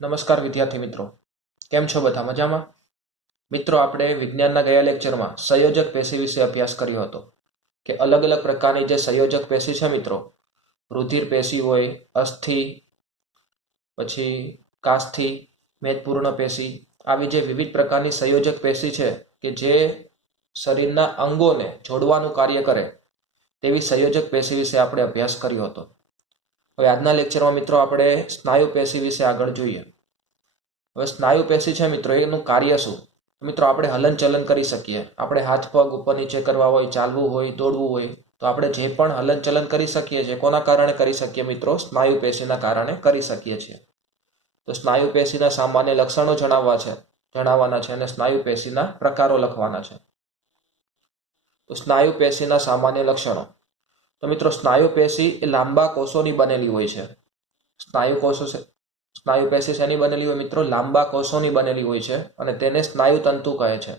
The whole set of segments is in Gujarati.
નમસ્કાર વિદ્યાર્થી મિત્રો, કેમ છો? બધા મજામાં? મિત્રો, આપણે વિજ્ઞાનના ગયા લેક્ચરમાં સંયોજક પેશી વિશે અભ્યાસ કર્યો હતો કે અલગ અલગ પ્રકારની જે સંયોજક પેશી છે મિત્રો, રુધિર પેશી હોય, અસ્થિ, પછી કાસ્થિ, મેદપૂર્ણ પેશી, આવી જે વિવિધ પ્રકારની સંયોજક પેશી છે કે જે શરીરના અંગોને જોડવાનું કાર્ય કરે તેવી સંયોજક પેશી વિશે આપણે અભ્યાસ કર્યો હતો. હવે આજના લેક્ચરમાં મિત્રો આપણે સ્નાયુ પેશી વિશે આગળ જોઈએ. હવે સ્નાયુ પેશી છે મિત્રો, એનું કાર્ય શું? મિત્રો, આપણે હલનચલન કરી શકીએ. આપણે હાથ પગ ઉપર નીચે કરવા હોય, ચાલવું હોય, દોડવું હોય, તો આપણે જે પણ હલનચલન કરી શકીએ છીએ, કોના કારણે કરી શકીએ મિત્રો? સ્નાયુ પેશીના કારણે કરી શકીએ છીએ. તો સ્નાયુ પેશીના સામાન્ય લક્ષણો જણાવવાના છે અને સ્નાયુ પેશીના પ્રકારો લખવાના છે. તો સ્નાયુ પેશીના સામાન્ય લક્ષણો. તો મિત્રો, સ્નાયુ પેશી એ લાંબા કોષોની બનેલી હોય છે. સ્નાયુ પેશી શેની બનેલી હોય મિત્રો? લાંબા કોષોની બનેલી હોય છે અને તેને સ્નાયુ તંતુ કહે છે.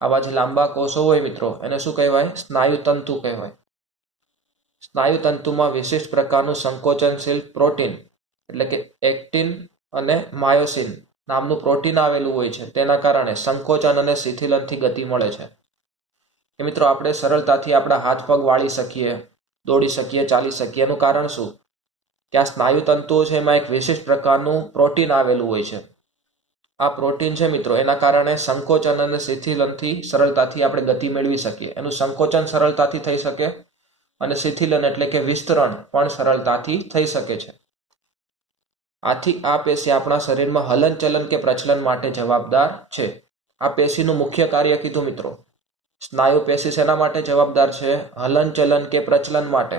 આવા જે લાંબા કોષો હોય મિત્રો, એને શું કહેવાય? સ્નાયુ તંતુ કહેવાય. સ્નાયુ તંતુમાં વિશિષ્ટ પ્રકારનું સંકોચનશીલ પ્રોટીન એટલે કે એક્ટિન અને માયોસિન નામનું પ્રોટીન આવેલું હોય છે. તેના કારણે સંકોચન અને શિથિલનથી ગતિ મળે છે. કે મિત્રો, આપણે સરળતાથી આપણા હાથ પગ વાળી શકીએ, દોડી શકીએ, ચાલી શકીએ. એનું કારણ શું? કે આ સ્નાયુ તંતુઓ છે, એમાં એક વિશિષ્ટ પ્રકારનું પ્રોટીન આવેલું હોય છે. આ પ્રોટીન છે મિત્રો, એના કારણે સંકોચન અને શિથિલનથી સરળતાથી આપણે ગતિ મેળવી શકીએ. એનું સંકોચન સરળતાથી થઈ શકે અને શિથિલન એટલે કે વિસ્તરણ પણ સરળતાથી થઈ શકે છે. આથી આ પેશી આપણા શરીરમાં હલનચલન કે પ્રચલન માટે જવાબદાર છે. આ પેશીનું મુખ્ય કાર્ય કીધું મિત્રો. સ્નાયુ પેશી શેના માટે જવાબદાર છે? હલનચલન કે પ્રચલન માટે.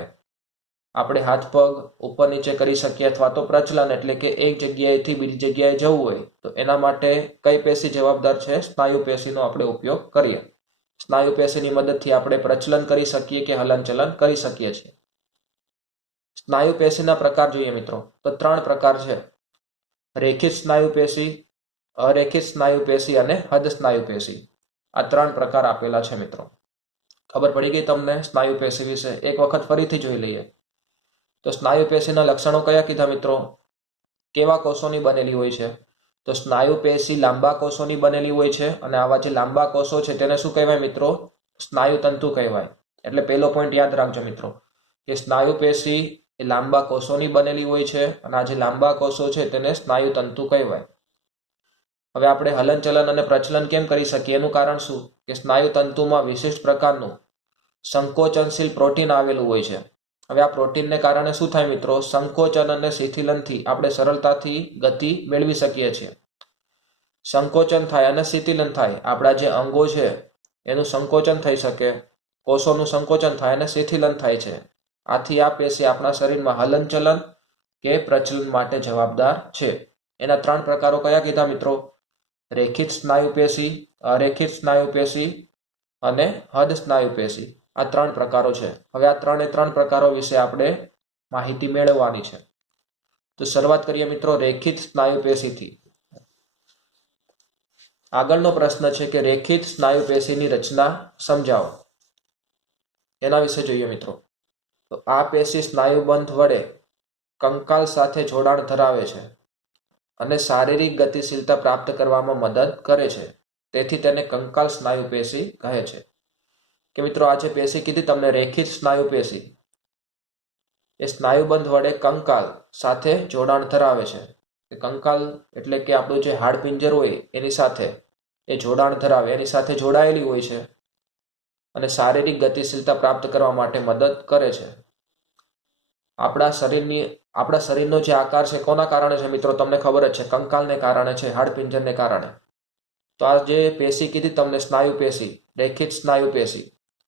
આપણે હાથ પગ ઉપર નીચે કરી શકીએ અથવા તો પ્રચલન એટલે કે એક જગ્યાએથી બીજી જગ્યાએ જવું હોય તો એના માટે કઈ પેશી જવાબદાર છે? સ્નાયુ પેશીનો આપણે ઉપયોગ કરીએ. સ્નાયુ પેશીની મદદથી આપણે પ્રચલન કરી શકીએ કે હલનચલન કરી શકીએ છીએ. સ્નાયુ પેશીના પ્રકાર જોઈએ મિત્રો, તો 3 પ્રકાર છે: રેખિત સ્નાયુ પેશી, અરેખિત સ્નાયુ પેશી અને હદ સ્નાયુ પેશી. આ 3 પ્રકાર આપેલા છે મિત્રો. ખબર પડી ગઈ તમને સ્નાયુ પેશી વિશે? એક વખત ફરીથી જોઈ લઈએ. તો સ્નાયુ પેશીના લક્ષણો કયા કીધા મિત્રો? કેવા કોષોની બનેલી હોય છે? તો સ્નાયુ પેશી લાંબા કોષોની બનેલી હોય છે અને આવા જે લાંબા કોષો છે તેને શું કહેવાય મિત્રો? સ્નાયુ તંતુ કહેવાય. એટલે પહેલો પોઈન્ટ યાદ રાખજો મિત્રો કે સ્નાયુ પેશી એ લાંબા કોષોની બનેલી હોય છે અને આ જે લાંબા કોષો છે તેને સ્નાયુ તંતુ કહેવાય. હવે આપણે હલનચલન અને પ્રચલન કેમ કરી શકીએ? એનું કારણ શું? કે સ્નાયુ તંતુમાં વિશિષ્ટ પ્રકારનું સંકોચનશીલ પ્રોટીન આવેલું હોય છે. હવે આ પ્રોટીનને કારણે શું થાય મિત્રો? સંકોચન અને શિથિલનથી આપણે સરળતાથી ગતિ મેળવી શકીએ છીએ. સંકોચન થાય અને શિથિલન થાય, આપણા જે અંગો છે એનું સંકોચન થઈ શકે, કોષોનું સંકોચન થાય અને શિથિલન થાય છે. આથી આ પેશી આપણા શરીરમાં હલનચલન કે પ્રચલન માટે જવાબદાર છે. એના 3 પ્રકારો કયા કીધા મિત્રો? રેખિત સ્નાયુ પેશી, અરેખિત સ્નાયુ પેશી અને હદ સ્નાયુ પેશી. આ 3 પ્રકારો છે. હવે આ 3 પ્રકારો વિશે આપણે માહિતી મેળવવાની છે. તો શરૂઆત કરીએ મિત્રો રેખિત સ્નાયુ પેશીથી. આગળનો પ્રશ્ન છે કે રેખિત સ્નાયુ પેશીની રચના સમજાવો. એના વિશે જોઈએ મિત્રો. તો આ પેશી સ્નાયુબંધ વડે કંકાલ સાથે જોડાણ ધરાવે છે અને શારીરિક ગતિશીલતા પ્રાપ્ત કરવામાં મદદ કરે છે. તેથી તેને કંકાલ સ્નાયુ પેશી કહે છે. કે મિત્રો, આ જે પેશી કીધી તમને રેખિત સ્નાયુ પેશી, એ સ્નાયુબંધ વડે કંકાલ સાથે જોડાણ ધરાવે છે. કંકાલ એટલે કે આપણું જે હાડપિંજર હોય એની સાથે એ જોડાણ ધરાવે, એની સાથે જોડાયેલી હોય છે અને શારીરિક ગતિશીલતા પ્રાપ્ત કરવા માટે મદદ કરે છે. આપણા શરીરનો જે આકાર છે કોના કારણે છે મિત્રો? તમને ખબર જ છે, કંકાલને કારણે છે, હાડપિંજરને કારણે. તો આ જે પેશી કીધી તમને સ્નાયુ પેશી, રેખિત સ્નાયુ પેશી,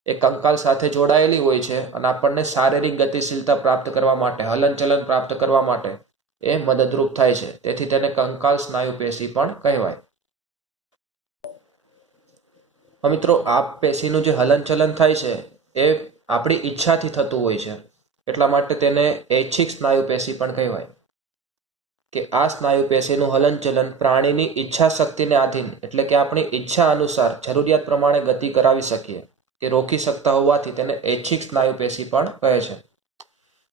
એ કંકાલ સાથે જોડાયેલી હોય છે અને આપણને શારીરિક ગતિશીલતા પ્રાપ્ત કરવા માટે, હલનચલન પ્રાપ્ત કરવા માટે એ મદદરૂપ થાય છે. તેથી તેને કંકાલ સ્નાયુ પેશી પણ કહેવાય. હવે મિત્રો, આ પેશીનું જે હલનચલન થાય છે એ આપણી ઈચ્છાથી થતું હોય છે, એટલા માટે તેને ઐચ્છિક સ્નાયુ પેશી પણ કહેવાય. કે આ સ્નાયુ પેશીનું હલનચલન પ્રાણીની ઈચ્છા શક્તિને આધીન એટલે કે આપણી ઈચ્છા અનુસાર જરૂરિયાત પ્રમાણે ગતિ કરાવી શકીએ કે રોકી શકતા હોવાથી તેને ઐચ્છિક સ્નાયુ પેશી પણ કહે છે.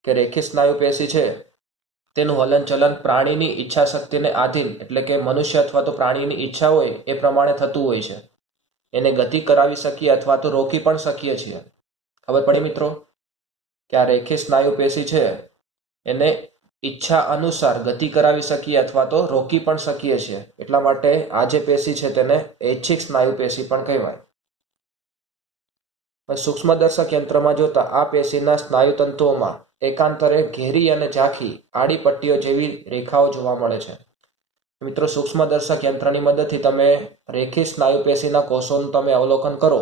કે રેખિત સ્નાયુ પેશી છે તેનું હલનચલન પ્રાણીની ઈચ્છા શક્તિને આધીન એટલે કે મનુષ્ય અથવા તો પ્રાણીની ઈચ્છા હોય એ પ્રમાણે થતું હોય છે. એને ગતિ કરાવી શકીએ અથવા તો રોકી પણ શકીએ છીએ. ખબર પડી મિત્રો કે આ રેખીય સ્નાયુ પેશી છે એને ઈચ્છા અનુસાર ગતિ કરાવી શકીએ અથવા તો રોકી પણ શકીએ છીએ. એટલા માટે આ જે પેશી છે તેને ઐચ્છિક સ્નાયુ પેશી પણ કહેવાય. સૂક્ષ્મદર્શક યંત્રમાં જોતા આ પેશીના સ્નાયુતંતુઓમાં એકાંતરે ઘેરી અને ઝાંખી આડી પટ્ટીઓ જેવી રેખાઓ જોવા મળે છે. મિત્રો, સૂક્ષ્મદર્શક યંત્રની મદદથી તમે રેખીય સ્નાયુ પેશીના કોષોનું તમે અવલોકન કરો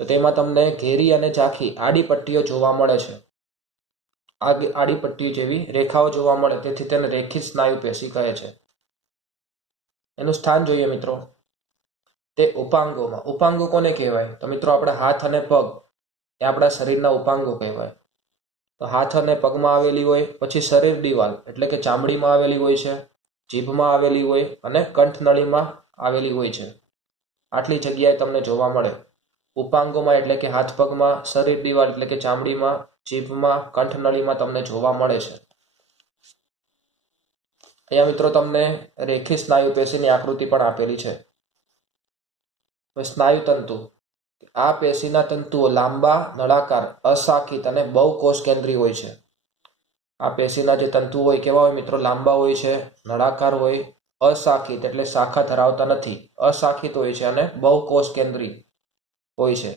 તો તેમાં તમને ઘેરી અને ઝાંખી આડી પટ્ટીઓ જોવા મળે છે. આડી પટ્ટીઓ જેવી રેખાઓ જોવા મળે, તેથી તેને રેખીય સ્નાયુ પેશી કહે છે. એનું સ્થાન જોઈએ મિત્રો, તે ઉપાંગોમાં. ઉપાંગો કોને કહેવાય? તો મિત્રો, આપણા હાથ અને પગ એ આપણા શરીરના ઉપાંગો કહેવાય. તો હાથ અને પગમાં આવેલી હોય, પછી શરીર દિવાલ એટલે કે ચામડીમાં આવેલી હોય છે, જીભમાં આવેલી હોય અને કંઠનળીમાં આવેલી હોય છે. આટલી જગ્યાએ તમને જોવા મળે. ઉપાંગોમાં એટલે કે હાથ પગમાં, શરીર દિવાલ એટલે કે ચામડીમાં, જીભમાં, કંઠનળીમાં તમને જોવા મળે છે. અહીંયા મિત્રો તમને રેખીય સ્નાયુ પેશીની આકૃતિ પણ આપેલી છે. સ્નાયુતંતુ. આ પેશીના તંતુઓ લાંબા, નળાકાર, અશાખિત અને બહુકોષ કેન્દ્રી હોય છે. આ પેશીના જે તંતુઓ હોય કેવા હોય મિત્રો? લાંબા હોય છે, નળાકાર હોય, અશાખિત એટલે શાખા ધરાવતા નથી, અશાખિત હોય છે અને બહુકોષ કેન્દ્રી હોય છે.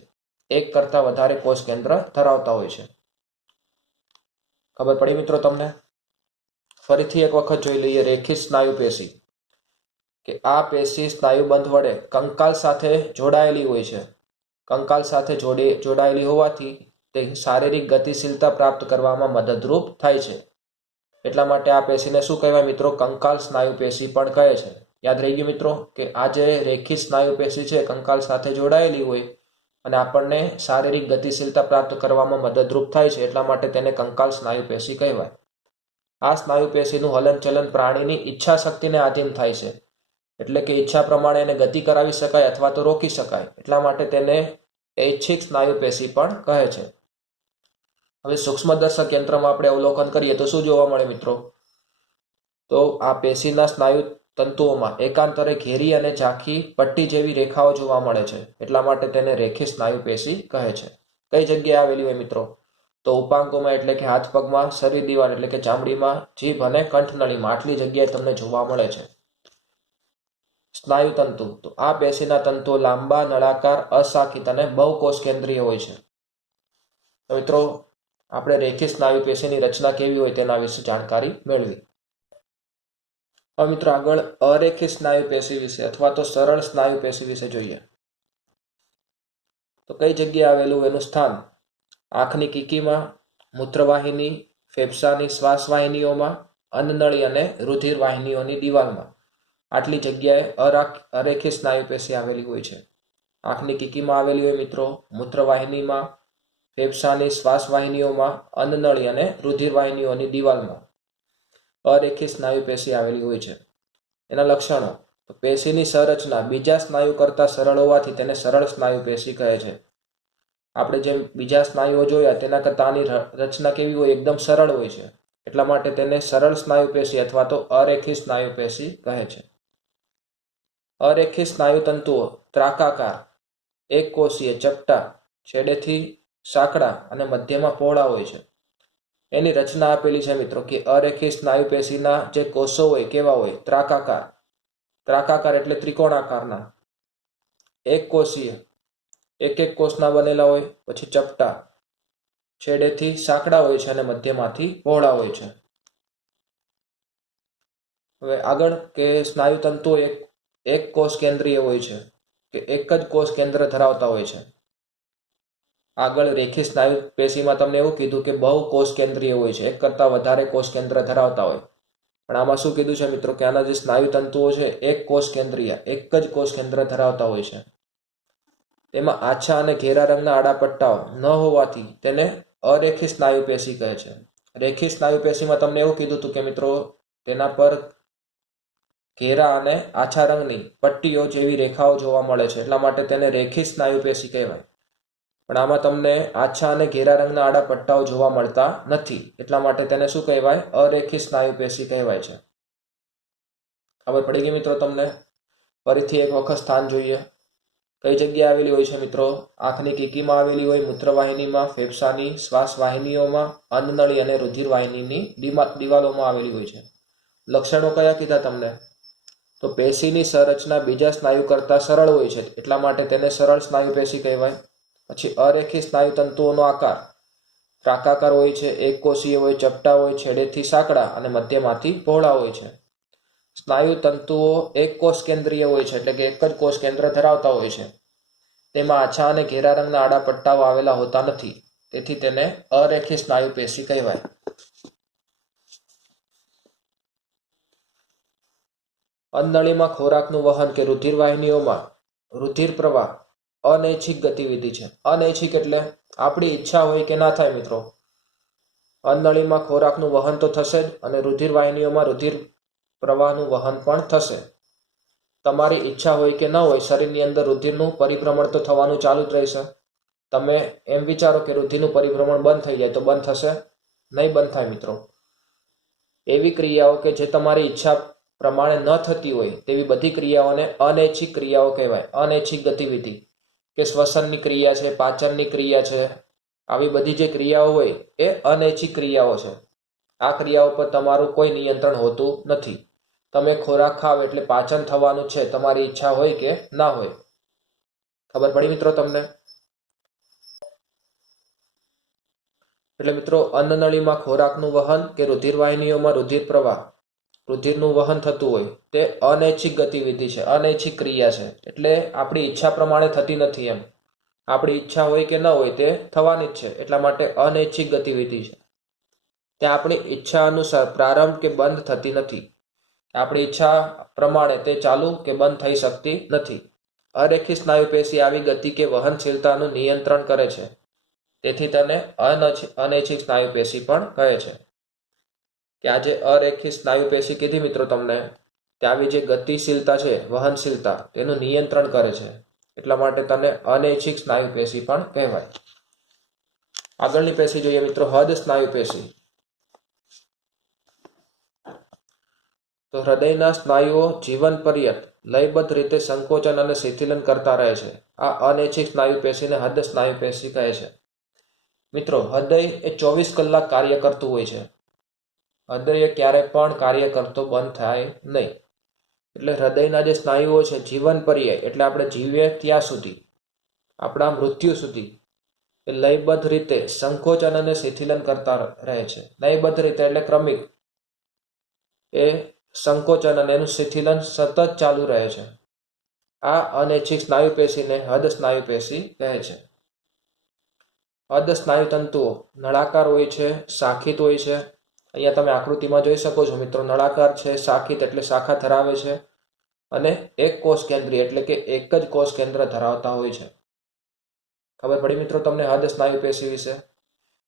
એક કરતાં વધારે કોષ કેન્દ્ર ધરાવતા હોય છે. ખબર પડી મિત્રો તમને? ફરીથી એક વખત જોઈ લઈએ રેખીય સ્નાયુ પેશી. કે આ પેશી સ્નાયુબંધ વડે કંકાલ સાથે જોડાયેલી હોય છે. કંકાલ સાથે જોડાયેલી હોવાથી તે શારીરિક ગતિશીલતા પ્રાપ્ત કરવામાં મદદરૂપ થાય છે. એટલા માટે આ પેશીને શું કહેવાય મિત્રો? કંકાલ સ્નાયુ પેશી પણ કહે છે. યાદ રહી ગયું મિત્રો કે આ જે રેખીય સ્નાયુ પેશી છે કંકાલ સાથે જોડાયેલી હોય અને આપણને શારીરિક ગતિશીલતા પ્રાપ્ત કરવામાં મદદરૂપ થાય છે, એટલા માટે તેને કંકાલ સ્નાયુ પેશી કહેવાય. આ સ્નાયુ પેશીનું હલનચલન પ્રાણીની ઈચ્છા શક્તિને આધીન થાય છે. એટલે કે ઈચ્છા પ્રમાણે એને ગતિ કરાવી શકાય અથવા તો રોકી શકાય. એટલા માટે તેને ઐચ્છિક સ્નાયુ પેશી પણ કહે છે. હવે સૂક્ષ્મદર્શક યંત્રમાં આપણે અવલોકન કરીએ તો શું જોવા મળે મિત્રો? તો આ પેશીના સ્નાયુ તંતુઓમાં એકાંતરે ઘેરી અને ઝાંખી પટ્ટી જેવી રેખાઓ જોવા મળે છે. એટલા માટે તેને રેખીય સ્નાયુ પેશી કહે છે. કઈ જગ્યાએ આવેલી હોય મિત્રો? તો ઉપાંગોમાં એટલે કે હાથ પગમાં, શરીર દિવાલ એટલે કે ચામડીમાં, જીભ અને કંઠનળીમાં આટલી જગ્યાએ તમને જોવા મળે છે. સ્નાયુતંતુ. તો આ પેશીના તંતુઓ લાંબા, નળાકાર, અશાખિત અને બહુકોષ કેન્દ્રીય હોય છે. તો મિત્રો, આપણે રેખીય સ્નાયુ પેશીની રચના કેવી હોય તેના વિશે જાણકારી મેળવી. હવે મિત્રો આગળ અરેખીય સ્નાયુ પેશી વિશે અથવા તો સરળ સ્નાયુ પેશી વિશે જોઈએ. તો કઈ જગ્યાએ આવેલું એનું સ્થાન? આંખની કીકીમાં, મૂત્રવાહિની, ફેફસાની શ્વાસવાહિનીઓમાં, અન્નનળી અને રુધિર વાહિનીઓની દિવાલમાં. આટલી જગ્યાએ અરેખીય સ્નાયુ પેશી આવેલી હોય છે. આંખની કીકીમાં આવેલી હોય મિત્રો, મૂત્રવાહિનીમાં, ફેફસાની શ્વાસવાહિનીઓમાં, અન્નનળી અને રુધિર વાહિનીઓની દિવાલમાં અરેખીય સ્નાયુ પેશી આવેલી હોય છે. એના લક્ષણો. તો પેશીની સંરચના બીજા સ્નાયુ કરતાં સરળ હોવાથી તેને સરળ સ્નાયુ પેશી કહે છે. આપણે જેમ બીજા સ્નાયુઓ જોયા તેના કરતાં આની રચના કેવી હોય? એકદમ સરળ હોય છે. એટલા માટે તેને સરળ સ્નાયુ પેશી અથવા તો અરેખીય સ્નાયુ પેશી કહે છે. અરેખીય સ્નાયુ તંતુઓ ત્રાકાકાર, એક કોષીય, ચપટા, છેડેથી સાંકડા અને મધ્યમાં પહોળા હોય છે. એની રચના આપેલી છે મિત્રો કે અરેખીય સ્નાયુ પેશીના જે કોષો હોય કેવા હોય? ત્રાકાકાર. ત્રાકાકાર એટલે ત્રિકોણાકારના. એક કોષીય, એક કોષના બનેલા હોય, પછી ચપટા, છેડેથી સાંકડા હોય છે અને મધ્યમાંથી પહોળા હોય છે. હવે આગળ કે સ્નાયુ તંતુઓ એક કોષ કેન્દ્રીય હોય છે કે એક જ કોષ કેન્દ્ર ધરાવતા હોય છે. આગળ રેખીય સ્નાયુ પેશીમાં તમને એવું કીધું કે બહુ કોષ કેન્દ્રીય હોય છે, એક કરતાં વધારે કોષ કેન્દ્ર ધરાવતા હોય. પણ આમાં શું કીધું છે મિત્રો કે આના જે સ્નાયુ તંતુઓ છે એક કોષ કેન્દ્રીય, એક જ કોષ કેન્દ્ર ધરાવતા હોય છે. તેમાં આછા અને ઘેરા રંગના આડા પટ્ટાઓ ન હોવાથી તેને અરેખીય સ્નાયુ પેશી કહે છે. રેખીય સ્નાયુ પેશીમાં તમને એવું કીધું હતું કે મિત્રો તેના પર ઘેરા અને આછા રંગની પટ્ટીઓ જેવી રેખાઓ જોવા મળે છે. એટલા માટે તેને રેખીય સ્નાયુ પેશી કહેવાય. પણ આમાં તમને આછા અને ઘેરા રંગના આડા પટ્ટાઓ જોવા મળતા નથી, એટલા માટે તેને શું કહેવાય? અરેખી સ્નાયુ પેશી કહેવાય છે. ખબર પડી ગઈ મિત્રો તમને? ફરીથી એક વખત સ્થાન જોઈએ. કઈ જગ્યાએ આવેલી હોય છે મિત્રો? આંખની કીકીમાં આવેલી હોય, મૂત્રવાહિનીમાં, ફેફસાની શ્વાસ વાહિનીઓમાં, અન્નનળી અને રુધિર વાહિનીની દિવાલોમાં આવેલી હોય છે. લક્ષણો કયા કીધા તમને? તો પેશીની સંરચના બીજા સ્નાયુ કરતાં સરળ હોય છે, એટલા માટે તેને સરળ સ્નાયુ પેશી કહેવાય. પછી અરેખી સ્નાયુ તંતુઓનો આકાર ત્રાકાકાર હોય છે, એક કોષીય હોય, ચપટા હોય, છેડેથી સાંકડા અને મધ્યમાંથી પહોળા હોય છે. સ્નાયુ તંતુઓ એક કોષ કેન્દ્રીય હોય છે, એટલે કે એક જ કોષ કેન્દ્ર ધરાવતા હોય છે. તેમાં આછા અને ઘેરા રંગના આડા પટ્ટાઓ આવેલા હોતા નથી, તેથી તેને અરેખી સ્નાયુ પેશી કહેવાય. અન્નનળીમાં ખોરાકનું વહન કે રુધિર વાહિનીઓમાં રુધિર પ્રવાહ અનૈચ્છિક ગતિવિધિ છે. અનૈચ્છિક એટલે આપણી ઈચ્છા હોય કે ના થાય મિત્રો. અન્નનળીમાં ખોરાકનું વહન તો થશે જ, અને રુધિર વાહિનીઓમાં રુધિર પ્રવાહનું વહન પણ થશે. તમારી ઈચ્છા હોય કે ન હોય, શરીરની અંદર રુધિરનું પરિભ્રમણ તો થવાનું ચાલુ જ રહેશે. તમે એમ વિચારો કે રુધિરનું પરિભ્રમણ બંધ થઈ જાય તો બંધ થશે? નહીં બંધ થાય મિત્રો. એવી ક્રિયાઓ કે જે તમારી ઈચ્છા પ્રમાણે ન થતી હોય તેવી બધી ક્રિયાઓને અનૈચ્છિક ક્રિયાઓ કહેવાય. અનૈચ્છિક ગતિવિધિ કે શ્વસનની ક્રિયા છે, પાચનની ક્રિયા છે, આવી બધી જે ક્રિયાઓ હોય એ અનૈચ્છિક ક્રિયાઓ છે. આ ક્રિયાઓ પર તમારું કોઈ નિયંત્રણ હોતું નથી. તમે ખોરાક ખાવ એટલે પાચન થવાનું છે, તમારી ઈચ્છા હોય કે ના હોય. ખબર પડી મિત્રો તમને? એટલે મિત્રો, અન્નનળીમાં ખોરાકનું વહન કે રુધિર વાહિનીઓમાં રુધિર પ્રવાહ, રુધિરનું વહન થતું હોય તે અનૈચ્છિક ગતિવિધિ છે, અનૈચ્છિક ક્રિયા છે. એટલે આપણી ઈચ્છા પ્રમાણે થતી નથી. એમ આપણી ઈચ્છા હોય કે ન હોય તે થવાની જ છે, એટલા માટે અનૈચ્છિક ગતિવિધિ છે. ત્યાં આપણી ઈચ્છા અનુસાર પ્રારંભ કે બંધ થતી નથી. આપણી ઈચ્છા પ્રમાણે તે ચાલુ કે બંધ થઈ શકતી નથી. અરેખી સ્નાયુ પેશી આવી ગતિ કે વહનશીલતાનું નિયંત્રણ કરે છે, તેથી તેને અનૈચ્છિક સ્નાયુ પેશી પણ કહે છે. કે આજે અરેખી સ્નાયુ પેશી કીધી મિત્રો તમને, કે આવી જે ગતિશીલતા છે, વહનશીલતા, તેનું નિયંત્રણ કરે છે, એટલા માટે તેને અનૈચ્છિક સ્નાયુ પેશી પણ કહેવાય. આગળની પેશી જોઈએ મિત્રો, હૃદ સ્નાયુ પેશી. તો હૃદયના સ્નાયુઓ જીવન પર્યંત લયબદ્ધ રીતે સંકોચન અને શિથિલન કરતા રહે છે. આ અનૈચ્છિક સ્નાયુ પેશીને હૃદ સ્નાયુ પેશી કહે છે. મિત્રો, હૃદય એ 24 કલાક કાર્ય કરતું હોય છે. હૃદય ક્યારે પણ કાર્ય કરતો બંધ થાય નહીં. એટલે હૃદયના જે સ્નાયુઓ છે જીવન પર્યાય, એટલે આપણે જીવીએ ત્યાં સુધી, આપણા મૃત્યુ સુધી એ લયબદ્ધ રીતે સંકોચન અને શિથિલન કરતા રહે છે. લયબદ્ધ રીતે એટલે ક્રમિક, એ સંકોચન અને એનું શિથિલન સતત ચાલુ રહે છે. આ અનૈચ્છિક સ્નાયુ પેશીને હૃદ સ્નાયુ પેશી કહે છે. હૃદ સ્નાયુ તંતુઓ નળાકાર હોય છે, શાખિત હોય છે. અહીંયા તમે આકૃતિમાં જોઈ શકો છો મિત્રો, નળાકાર છે, શાખિત એટલે શાખા ધરાવે છે, અને એક કોષ કેન્દ્રીય એટલે કે એક જ કોષ કેન્દ્ર ધરાવતા હોય છે. ખબર પડી મિત્રો તમને હૃદ સ્નાયુ પેશી વિશે?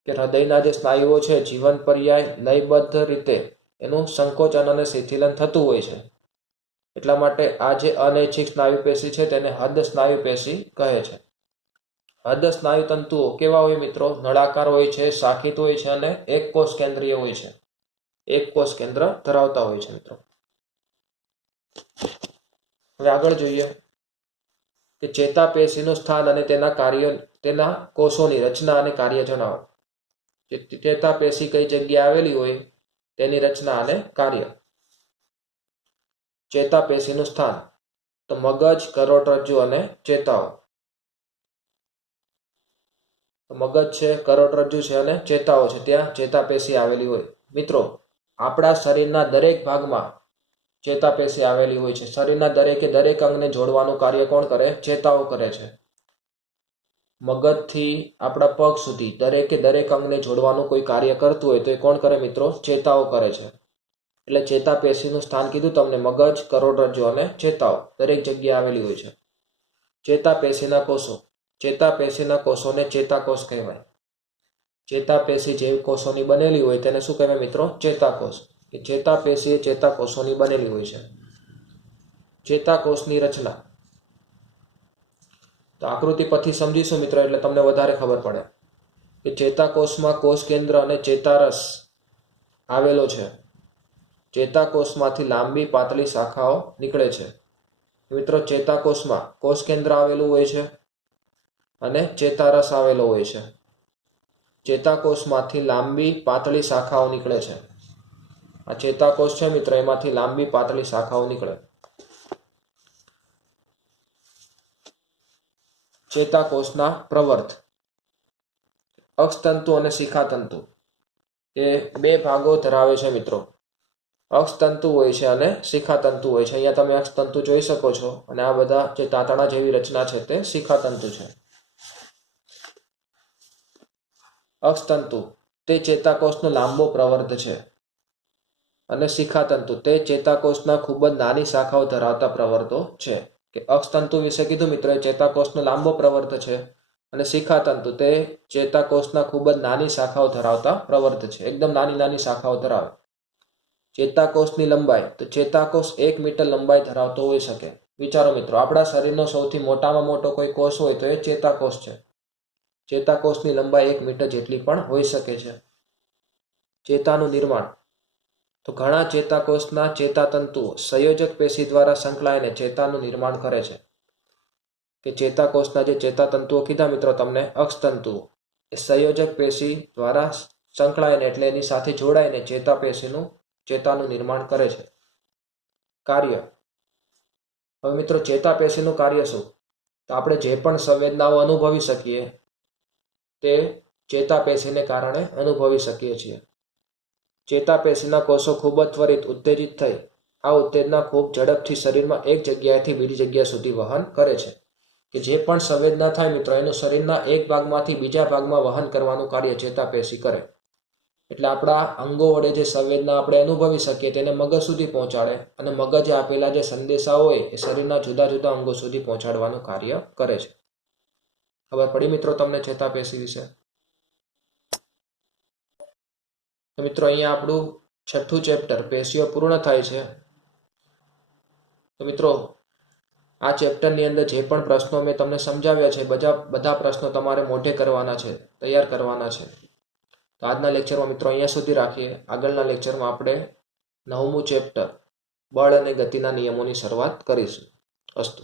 કે હૃદયના જે સ્નાયુઓ છે જીવન પર્યાય લયબદ્ધ રીતે એનું સંકોચન અને શિથિલન થતું હોય છે. એટલા માટે આ જે અનૈચ્છિક સ્નાયુ પેશી છે તેને હૃદ સ્નાયુ પેશી કહે છે. હૃદ સ્નાયુ તંતુઓ કેવા હોય મિત્રો? નળાકાર હોય છે, શાખિત હોય છે, અને એક કોષ કેન્દ્રીય હોય છે. એક કોષ કેન્દ્ર ધરાવતા હોય છે મિત્રો. હવે આગળ જોઈએ કે ચેતાપેશીનું સ્થાન અને તેના કાર્ય, તેના કોષોની રચના અને કાર્ય જણાવો. ચેતાપેશી કઈ જગ્યાએ આવેલી હોય તેની રચના અને કાર્ય. ચેતાપેશીનું સ્થાન તો મગજ, કરોડરજ્જુ અને ચેતાઓ. મગજ છે, કરોડરજ્જુ છે અને ચેતાઓ છે, ત્યાં ચેતાપેશી આવેલી હોય. મિત્રો, આપણા શરીરના દરેક ભાગમાં ચેતાપેશી આવેલી હોય છે. શરીરના દરેકે દરેક અંગને જોડવાનું કાર્ય કોણ કરે? ચેતાઓ કરે છે. મગજથી આપણા પગ સુધી દરેકે દરેક અંગને જોડવાનું કોઈ કાર્ય કરતું હોય તો એ કોણ કરે મિત્રો? ચેતાઓ કરે છે. એટલે ચેતાપેશીનું સ્થાન કીધું તમને, મગજ, કરોડરજ્જુ અને ચેતાઓ દરેક જગ્યાએ આવેલી હોય છે. ચેતાપેશીના કોષો. ચેતાપેશીના કોષોને ચેતાકોષ કહેવાય. ચેતાપેશી જે કોષોની બનેલી હોય તેને શું કહેવાય મિત્રો? ચેતાકોષ. કે ચેતાપેશી એ ચેતાકોષોની બનેલી હોય છે. ચેતાકોષની રચના. તો આકૃતિ પરથી સમજીશું મિત્રો, એટલે તમને વધારે ખબર પડે કે ચેતાકોષમાં કોષ કેન્દ્ર અને ચેતારસ આવેલો છે. ચેતાકોષમાંથી લાંબી પાતળી શાખાઓ નીકળે છે. મિત્રો, ચેતાકોષમાં કોષ કેન્દ્ર આવેલું હોય છે અને ચેતારસ આવેલો હોય છે. ચેતાકોષમાંથી લાંબી પાતળી શાખાઓ નીકળે છે. આ ચેતાકોષ છે મિત્રો, એમાંથી લાંબી પાતળી શાખાઓ નીકળે. ચેતાકોષના પ્રવર્ત. અક્ષતંતુ અને શિખાતંતુ એ બે ભાગો ધરાવે છે મિત્રો. અક્ષતંતુ હોય છે અને શિખાતંતુ હોય છે. અહીંયા તમે અક્ષતંતુ જોઈ શકો છો અને આ બધા જે તાતણા જેવી રચના છે તે શિખાતંતુ છે. અક્ષતંતુ તે ચેતાકોષનો લાંબો પ્રવર્ત છે અને શિખાતંતુ તે ચેતાકોષના ખૂબ જ નાની શાખાઓ ધરાવતા પ્રવર્તો છે. કે અક્ષતંતુ વિશે કીધું મિત્રો, એ ચેતાકોષનો લાંબો પ્રવર્ત છે અને શિખાતંતુ તે ચેતાકોષના ખૂબ જ નાની શાખાઓ ધરાવતા પ્રવર્ત છે. એકદમ નાની નાની શાખાઓ ધરાવે. ચેતાકોષની લંબાઈ, તો ચેતાકોષ 1 મીટર લંબાઈ ધરાવતો હોઈ શકે. વિચારો મિત્રો, આપણા શરીરનો સૌથી મોટામાં મોટો કોઈ કોષ હોય તો એ ચેતાકોષ છે. ચેતાકોષની લંબાઈ 1 મીટર જેટલી પણ હોઈ શકે છે. ચેતાનું નિર્માણ, તો ઘણા ચેતાકોષના ચેતાતંતુઓ સંયોજક પેશી દ્વારા સંકળાઈને ચેતાનું નિર્માણ કરે છે. કે ચેતાકોષના જે ચેતાતંતુઓ કીધા મિત્રો તમને, અક્ષતંતુઓ, એ સંયોજક પેશી દ્વારા સંકળાઈને એટલે એની સાથે જોડાઈને ચેતાનું નિર્માણ કરે છે. કાર્ય. હવે મિત્રો, ચેતાપેશીનું કાર્ય શું? તો આપણે જે પણ સંવેદનાઓ અનુભવી શકીએ તે ચેતાપેશીને કારણે અનુભવી શકીએ છીએ. ચેતાપેશીના કોષો ખૂબ જ ત્વરિત ઉત્તેજિત થઈ આ ઉત્તેજના ખૂબ ઝડપથી શરીરમાં એક જગ્યાએથી બીજી જગ્યા સુધી વહન કરે છે. કે જે પણ સંવેદના થાય મિત્રો, એનું શરીરના એક ભાગમાંથી બીજા ભાગમાં વહન કરવાનું કાર્ય ચેતાપેશી કરે. એટલે આપણા અંગો વડે જે સંવેદના આપણે અનુભવી શકીએ તેને મગજ સુધી પહોંચાડે અને મગજે આપેલા જે સંદેશા હોય એ શરીરના જુદા જુદા અંગો સુધી પહોંચાડવાનું કાર્ય કરે છે. ખબર પડી મિત્રો તમને ચેતાપેશી વિશે? તો મિત્રો, અહીંયા આપણું 6થું ચેપ્ટર પેશીઓ પૂર્ણ થાય છે. તો મિત્રો, આ ચેપ્ટરની અંદર જે પણ પ્રશ્નો મેં તમને સમજાવ્યા છે બધા પ્રશ્નો તમારે મોઢે કરવાના છે, તૈયાર કરવાના છે. તો આજના લેક્ચરમાં મિત્રો અહીંયા સુધી રાખીએ. આગળના લેક્ચરમાં આપણે 9મું ચેપ્ટર બળ અને ગતિના નિયમોની શરૂઆત કરીશું. અસ્તુ.